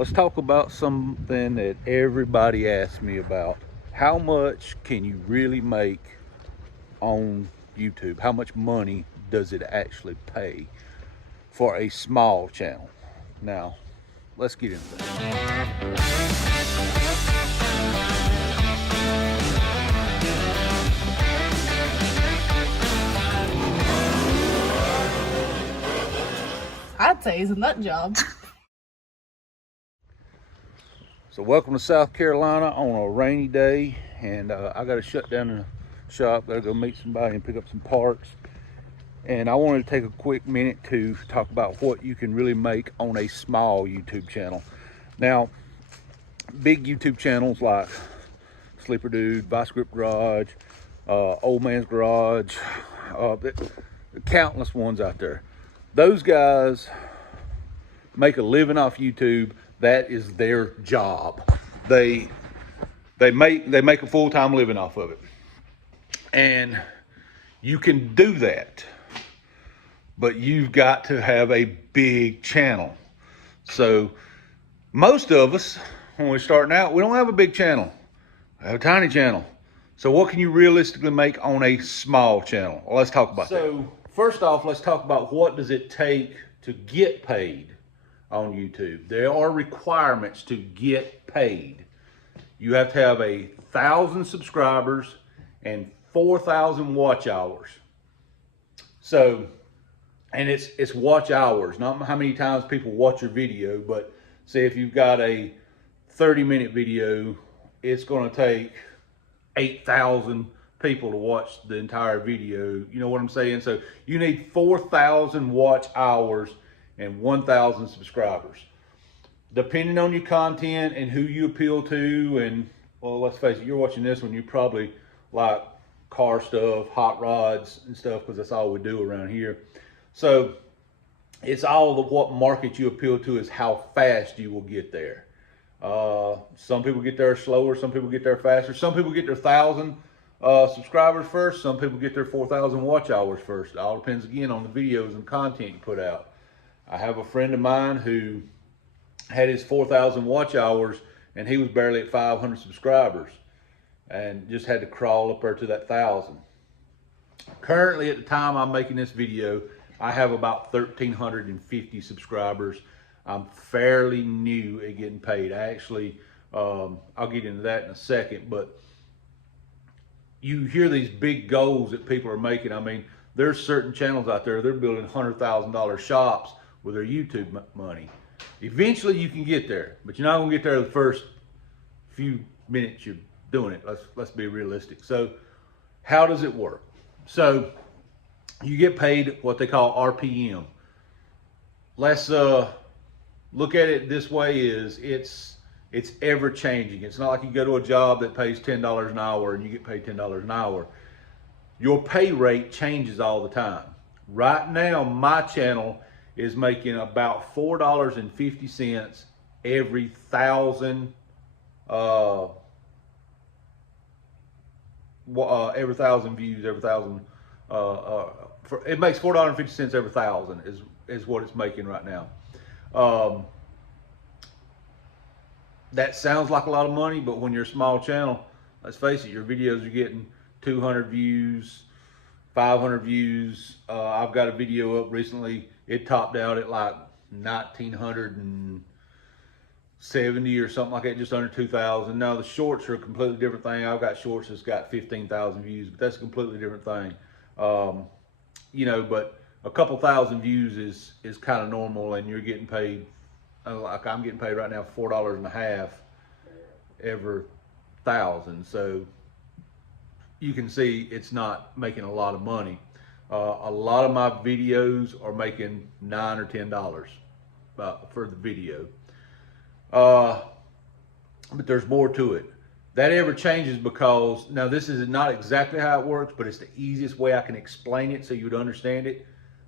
Let's talk about something that everybody asks me about. How much can you really make on YouTube? How much money does it actually pay for a small channel? Now, let's get into that. I'd say it's a nut job. So welcome to South Carolina on a rainy day, and I got to shut down the shop. Got to go meet somebody and pick up some parts. And I wanted to take a quick minute to talk about what you can really make on a small YouTube channel. Now, big YouTube channels like Sleeper Dude, Vice Grip Garage, Old Man's Garage, countless ones out there. Those guys make a living off YouTube. That is their job. They make a full-time living off of it. And you can do that, but you've got to have a big channel. So most of us, when we're starting out, we don't have a big channel. We have a tiny channel. So what can you realistically make on a small channel? Well, let's talk about that. So first off, let's talk about what does it take to get paid on YouTube. There are requirements to get paid. You have to have 1,000 subscribers and 4,000 watch hours. So, and it's watch hours, not how many times people watch your video, but say if you've got a 30-minute video, it's going to take 8,000 people to watch the entire video. You know what I'm saying? So you need 4,000 watch hours and 1,000 subscribers. Depending on your content and who you appeal to, and well, let's face it, you're watching this one, you probably like car stuff, hot rods and stuff, because that's all we do around here. So it's all of what market you appeal to is how fast you will get there. Some people get there slower, some people get there faster, some people get their 1,000 subscribers first, some people get their 4,000 watch hours first. It all depends again on the videos and content you put out. I have a friend of mine who had his 4,000 watch hours and he was barely at 500 subscribers and just had to crawl up there to that 1,000. Currently, at the time I'm making this video, I have about 1,350 subscribers. I'm fairly new at getting paid. I actually, I'll get into that in a second, but you hear these big goals that people are making. I mean, there's certain channels out there, they're building $100,000 shops with their YouTube money. Eventually you can get there, but you're not gonna get there the first few minutes you're doing it. Let's be realistic. So how does it work? So you get paid what they call RPM. Let's look at it this way: is it's ever changing. It's not like you go to a job that pays $10 an hour and you get paid $10 an hour. Your pay rate changes all the time. Right now, my channel is making about $4.50 every 1,000 every 1,000 views, every 1,000 it makes $4.50 every 1,000 is what it's making right now. That sounds like a lot of money, but when you're a small channel, let's face it, your videos are getting 200 views, 500 views. I've got a video up recently. It topped out at like 1,970 or something like that, just under 2,000. Now the shorts are a completely different thing. I've got shorts that's got 15,000 views, but that's a completely different thing. You know, but a couple thousand views is kind of normal, and you're getting paid, like I'm getting paid right now, $4.50 every 1,000. So you can see it's not making a lot of money. A lot of my videos are making $9 or $10 for the video. But there's more to it. That ever changes because, now this is not exactly how it works, but it's the easiest way I can explain it so you would understand it.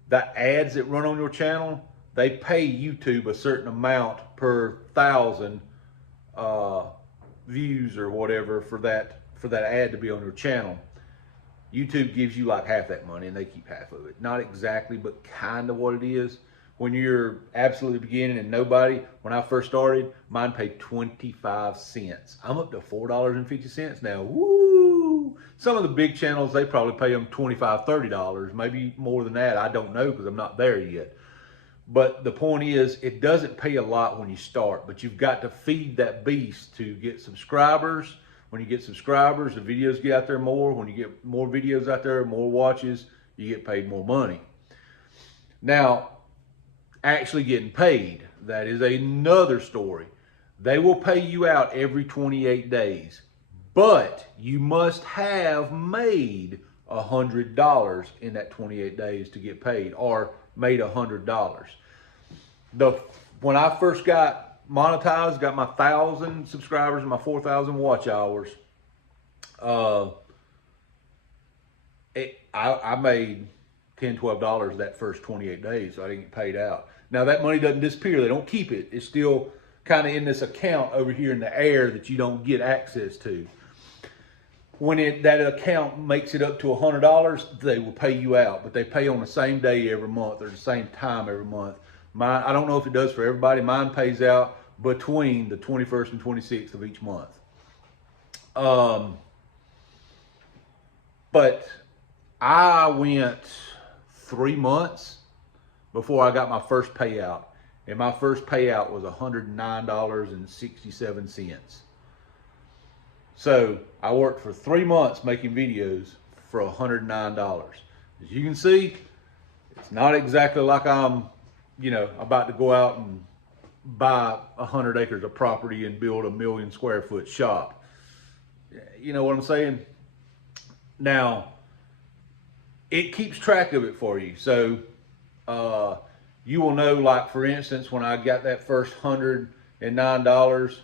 The ads that run on your channel, they pay YouTube a certain amount per 1,000 views or whatever for that ad to be on your channel. YouTube gives you like half that money and they keep half of it. Not exactly, but kind of what it is. when you're absolutely beginning and nobody. When I first started, mine paid 25 cents. I'm up to $4.50 now. Woo! Some of the big channels, they probably pay them $25, $30, maybe more than that. I don't know because I'm not there yet. But the point is, it doesn't pay a lot when you start, but you've got to feed that beast to get subscribers. When you get subscribers, the videos get out there more. When you get more videos out there, more watches, you get paid more money. Now, actually getting paid, that is another story. They will pay you out every 28 days, but you must have made $100 in that 28 days to get paid, or made $100. When I first got monetized, got my 1,000 subscribers and my 4,000 watch hours, I made $10, $12 that first 28 days, so I didn't get paid out. Now that money doesn't disappear, they don't keep it. It's still kind of in this account over here in the air that you don't get access to. When that account makes it up to $100, they will pay you out, but they pay on the same day every month or the same time every month. I don't know if it does for everybody. Mine pays out between the 21st and 26th of each month. But I went 3 months before I got my first payout, and my first payout was $109.67. So I worked for 3 months making videos for $109. As you can see, it's not exactly like I'm, about to go out and buy 100 acres of property and build a 1,000,000 square foot shop. You know what I'm saying? Now, it keeps track of it for you. So you will know, like for instance, when I got that first $109,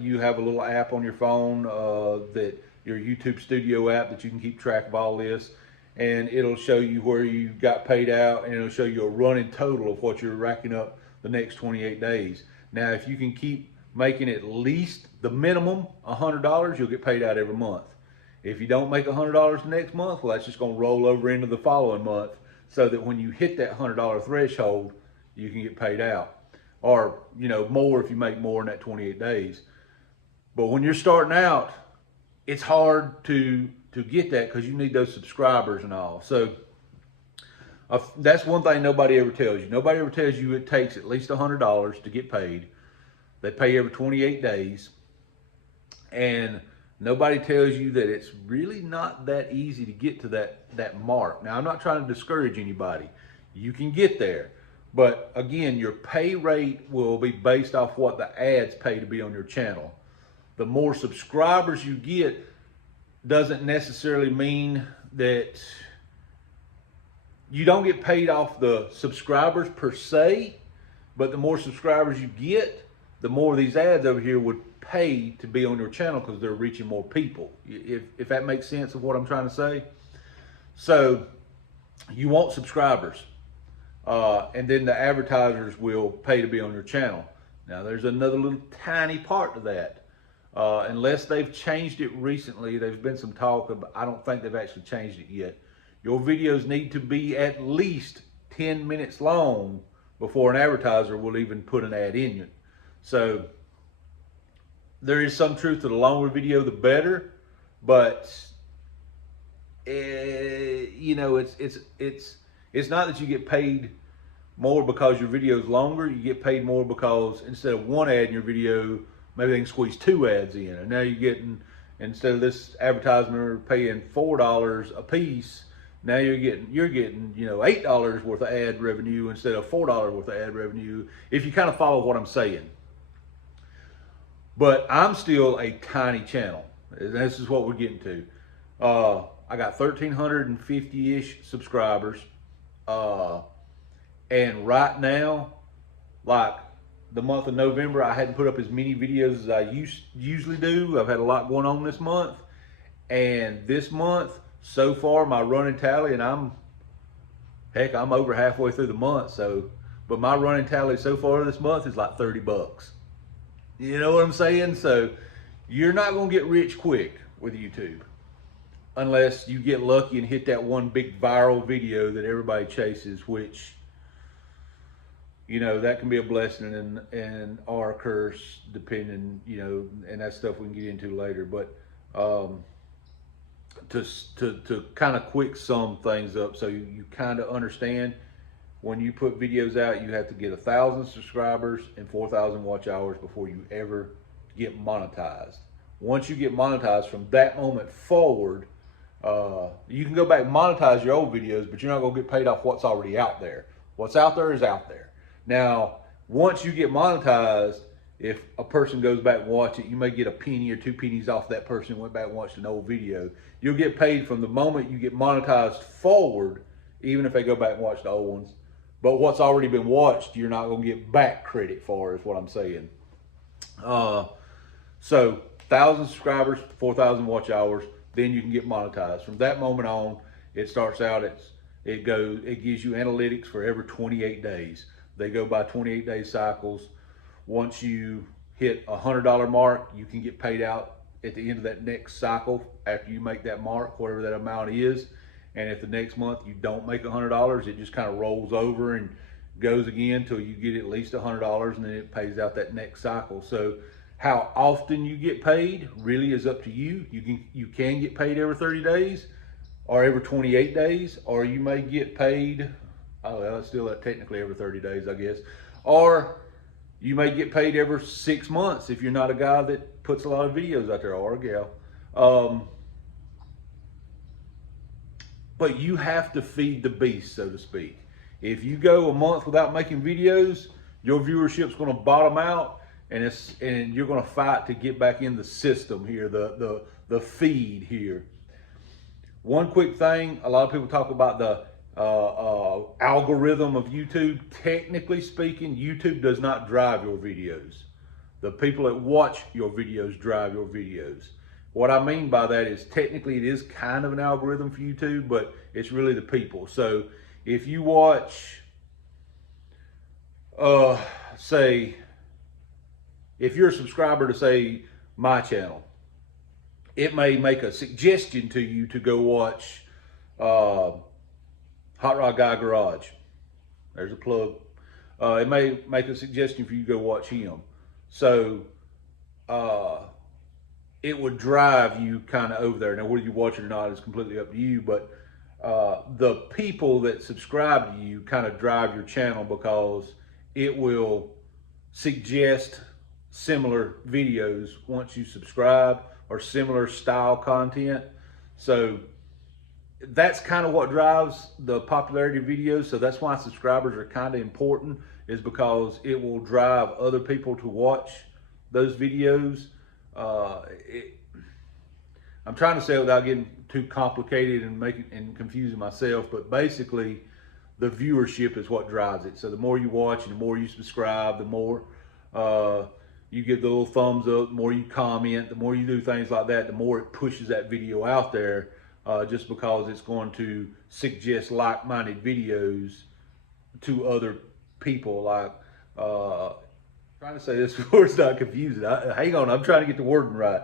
you have a little app on your phone, that your YouTube Studio app, that you can keep track of all this, and it'll show you where you got paid out, and it'll show you a running total of what you're racking up the next 28 days. Now, if you can keep making at least the minimum $100, you'll get paid out every month. If you don't make $100 the next month, well, that's just going to roll over into the following month, so that when you hit that $100 threshold, you can get paid out. Or, more if you make more in that 28 days. But when you're starting out, it's hard to get that because you need those subscribers and all. So that's one thing nobody ever tells you. Nobody ever tells you it takes at least $100 to get paid. They pay every 28 days. And nobody tells you that it's really not that easy to get to that mark. Now, I'm not trying to discourage anybody. You can get there. But again, your pay rate will be based off what the ads pay to be on your channel. The more subscribers you get doesn't necessarily mean that you don't get paid off the subscribers per se, but the more subscribers you get, the more these ads over here would pay to be on your channel because they're reaching more people. If that makes sense of what I'm trying to say. So you want subscribers. And then the advertisers will pay to be on your channel. Now, there's another little tiny part to that. Unless they've changed it recently, there's been some talk of, I don't think they've actually changed it yet. Your videos need to be at least 10 minutes long before an advertiser will even put an ad in you. So there is some truth to the longer video, the better, but it's not that you get paid more because your video is longer. You get paid more because instead of one ad in your video, maybe they can squeeze 2 ads in. And now you're getting, instead of this advertisement paying $4 a piece, now you're getting $8 worth of ad revenue instead of $4 worth of ad revenue, if you kind of follow what I'm saying. But I'm still a tiny channel. This is what we're getting to. I got 1,350-ish subscribers. And right now, like the month of November, I hadn't put up as many videos as I usually do. I've had a lot going on this month. And this month, so far, my running tally, and I'm over halfway through the month. But my running tally so far this month is like $30. You know what I'm saying? So you're not going to get rich quick with YouTube unless you get lucky and hit that one big viral video that everybody chases, which you know, that can be a blessing and or a curse, depending, you know, and that's stuff we can get into later. But um, to kind of quick sum things up, so you kind of understand, when you put videos out, you have to get 1,000 subscribers and 4,000 watch hours before you ever get monetized. Once you get monetized, from that moment forward, you can go back and monetize your old videos, but you're not going to get paid off what's already out there. What's out there is out there. Now, once you get monetized, if a person goes back and watch it, you may get a penny or 2 pennies off that person who went back and watched an old video. You'll get paid from the moment you get monetized forward, even if they go back and watch the old ones. But what's already been watched, you're not going to get back credit for, is what I'm saying. So 1,000 subscribers, 4,000 watch hours, then you can get monetized. From that moment on, it starts out, it gives you analytics for every 28 days. They go by 28-day cycles. Once you hit $100 mark, you can get paid out at the end of that next cycle after you make that mark, whatever that amount is. And if the next month you don't make $100, it just kind of rolls over and goes again until you get at least $100, and then it pays out that next cycle. So how often you get paid really is up to you. You can get paid every 30 days or every 28 days, or you may get paid, oh well, it's still technically every 30 days, I guess. Or you may get paid every 6 months if you're not a guy that puts a lot of videos out there, or a gal. But you have to feed the beast, so to speak. If you go a month without making videos, your viewership's going to bottom out, and you're going to fight to get back in the system here, the feed here. One quick thing: a lot of people talk about the algorithm of YouTube. Technically speaking, YouTube does not drive your videos. The people that watch your videos drive your videos. What I mean by that is, technically it is kind of an algorithm for YouTube, but it's really the people. So if you watch, say, if you're a subscriber to, say, my channel, it may make a suggestion to you to go watch Hot Rod Guy Garage. There's a plug. It may make a suggestion for you to go watch him. So it would drive you kind of over there. Now, whether you watch it or not is completely up to you, but the people that subscribe to you kind of drive your channel, because it will suggest similar videos once you subscribe, or similar style content. So that's kind of what drives the popularity of videos. So that's why subscribers are kind of important, is because it will drive other people to watch those videos. I'm trying to say it without getting too complicated and confusing myself, but basically the viewership is what drives it. So the more you watch and the more you subscribe, the more you give the little thumbs up, the more you comment, the more you do things like that, the more it pushes that video out there, just because it's going to suggest like-minded videos to other people. Like, trying to say this before it's not confusing. Hang on, I'm trying to get the wording right.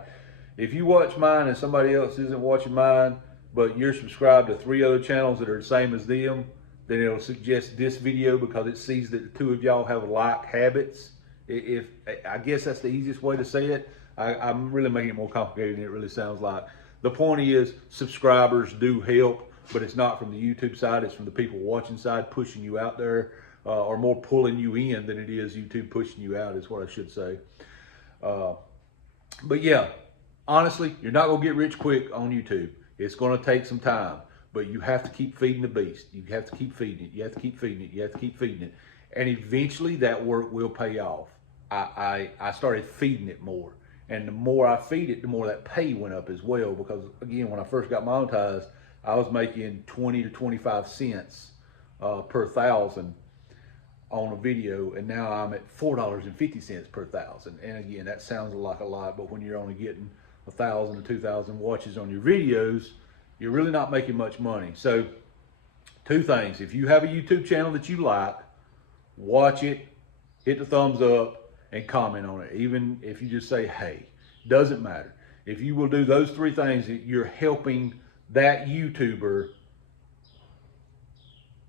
If you watch mine and somebody else isn't watching mine, but you're subscribed to 3 other channels that are the same as them, then it'll suggest this video because it sees that the 2 of y'all have like habits. If I guess that's the easiest way to say it. I'm really making it more complicated than it really sounds like. The point is, subscribers do help, but it's not from the YouTube side. It's from the people watching side, pushing you out there, or more pulling you in than it is YouTube pushing you out, is what I should say. But yeah, honestly, you're not going to get rich quick on YouTube. It's going to take some time, but you have to keep feeding the beast. You have to keep feeding it. You have to keep feeding it. You have to keep feeding it. And eventually that work will pay off. I started feeding it more. And the more I feed it, the more that pay went up as well. Because again, when I first got monetized, I was making 20 to 25 cents per 1,000 on a video, and now I'm at $4.50 per 1,000. And again, that sounds like a lot, but when you're only getting 1,000 to 2,000 watches on your videos, you're really not making much money. So 2 things: if you have a YouTube channel that you like, watch it, hit the thumbs up, and comment on it. Even if you just say, hey, doesn't matter. If you will do those 3 things, you're helping that YouTuber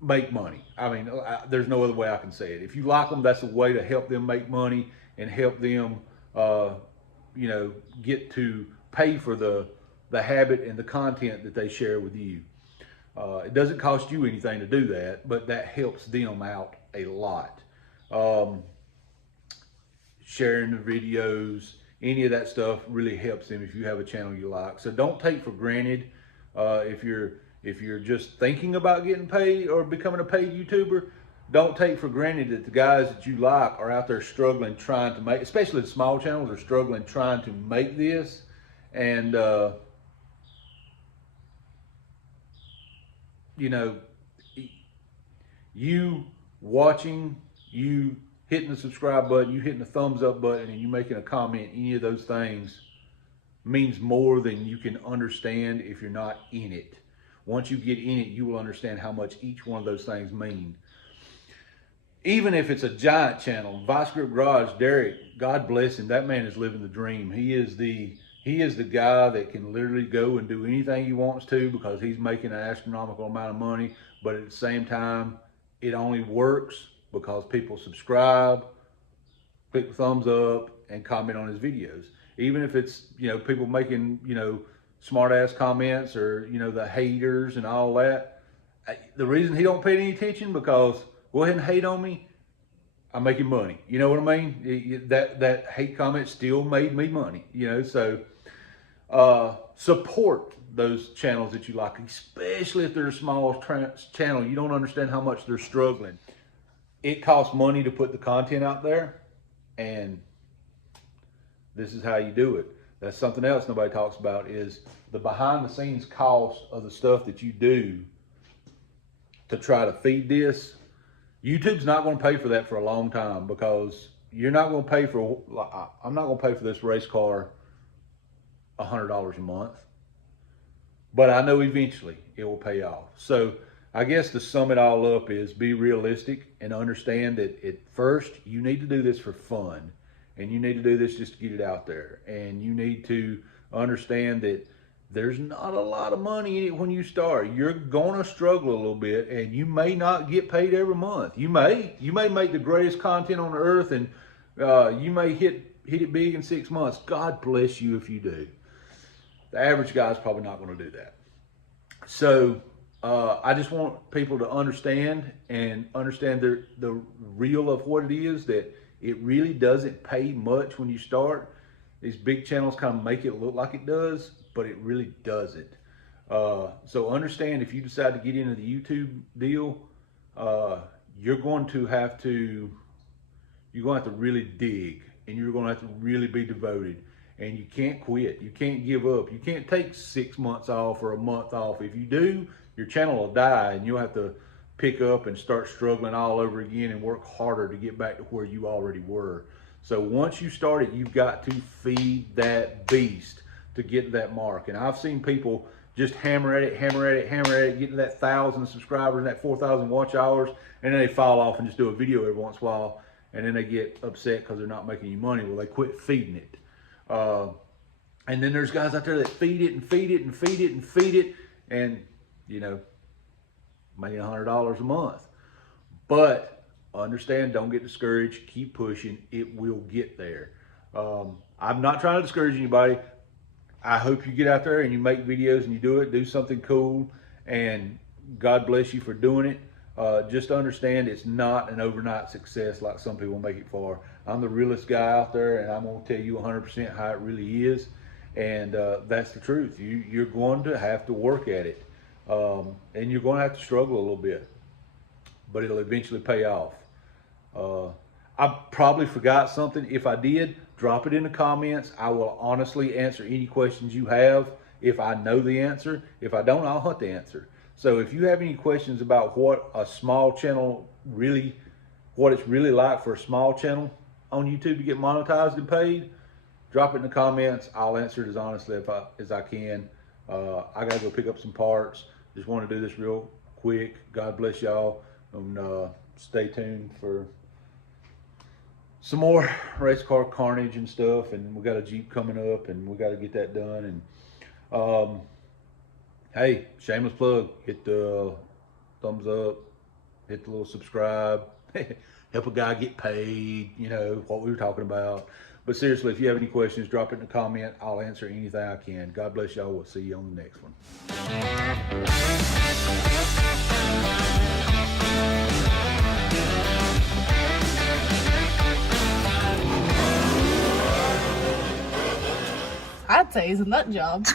make money. I mean, there's no other way I can say it. If you like them, that's a way to help them make money and help them, you know, get to pay for the habit and the content that they share with you. It doesn't cost you anything to do that, but that helps them out a lot. Sharing the videos, any of that stuff really helps them if you have a channel you like. So don't take for granted if you're just thinking about getting paid or becoming a paid YouTuber. Don't take for granted that the guys that you like are out there struggling trying to make, especially the small channels, are struggling trying to make this. And you know, you watching, you hitting the subscribe button, you hitting the thumbs up button, and you making a comment, any of those things means more than you can understand if you're not in it. Once you get in it, you will understand how much each one of those things mean. Even if it's a giant channel, Vice Grip Garage, Derek, God bless him, that man is living the dream. He is the guy that can literally go and do anything he wants to because he's making an astronomical amount of money. But at the same time, it only works because people subscribe, click the thumbs up, and comment on his videos. Even if it's, you know, people making, you know, smart ass comments or, you know, the haters and all that. The reason he don't pay any attention, because go ahead and hate on me, I'm making money. You know what I mean? That hate comment still made me money, you know. So support those channels that you like, especially if they're a small channel. You don't understand how much they're struggling. It costs money to put the content out there, and this is how you do it. That's something else nobody talks about, is the behind the scenes cost of the stuff that you do to try to feed this. YouTube's not going to pay for that for a long time, because you're not going to pay for, I'm not going to pay for this race car $100 a month, but I know eventually it will pay off. So I guess to sum it all up is be realistic and understand that at first you need to do this for fun, and you need to do this just to get it out there. And you need to understand that there's not a lot of money in it when you start. You're gonna struggle a little bit, and you may not get paid every month. You may make the greatest content on the earth, and you may hit it big in 6 months. God bless you if you do. The average guy's probably not gonna do that. So I just want people to understand the real of what it is, that it really doesn't pay much when you start. These big channels kind of make it look like it does, but it really doesn't. So understand, if you decide to get into the YouTube deal, you're going to have to really dig, and you're going to have to really be devoted. And you can't quit. You can't give up. You can't take 6 months off or a month off. If you do, your channel will die, and you'll have to pick up and start struggling all over again and work harder to get back to where you already were. So once you start it, you've got to feed that beast to get to that mark. And I've seen people just hammer at it, get to that 1,000 subscribers and that 4,000 watch hours, and then they fall off and just do a video every once in a while, and then they get upset because they're not making any money. Well, they quit feeding it. And then there's guys out there that feed it and feed it and feed it and feed it, and, you know, making $100 a month. But understand, don't get discouraged. Keep pushing. It will get there. I'm not trying to discourage anybody. I hope you get out there and you make videos and you do something cool, and God bless you for doing it. Just understand, it's not an overnight success like some people make it for. I'm the realest guy out there, and I'm going to tell you 100% how it really is. And that's the truth. You're going to have to work at it. And you're going to have to struggle a little bit, but it'll eventually pay off. I probably forgot something. If I did, drop it in the comments. I will honestly answer any questions you have if I know the answer. If I don't, I'll hunt the answer. So if you have any questions about what a small channel really, what it's really like for a small channel on YouTube to get monetized and paid, drop it in the comments. I'll answer it as honestly as I can. I gotta go pick up some parts. Just want to do this real quick. God bless y'all, and stay tuned for some more race car carnage and stuff. And we got a Jeep coming up, and we got to get that done. And hey, shameless plug, hit the thumbs up, hit the little subscribe, help a guy get paid, what we were talking about. But seriously, if you have any questions, drop it in the comment. I'll answer anything I can. God bless y'all. We'll see you on the next one. I'd say it's a nut job.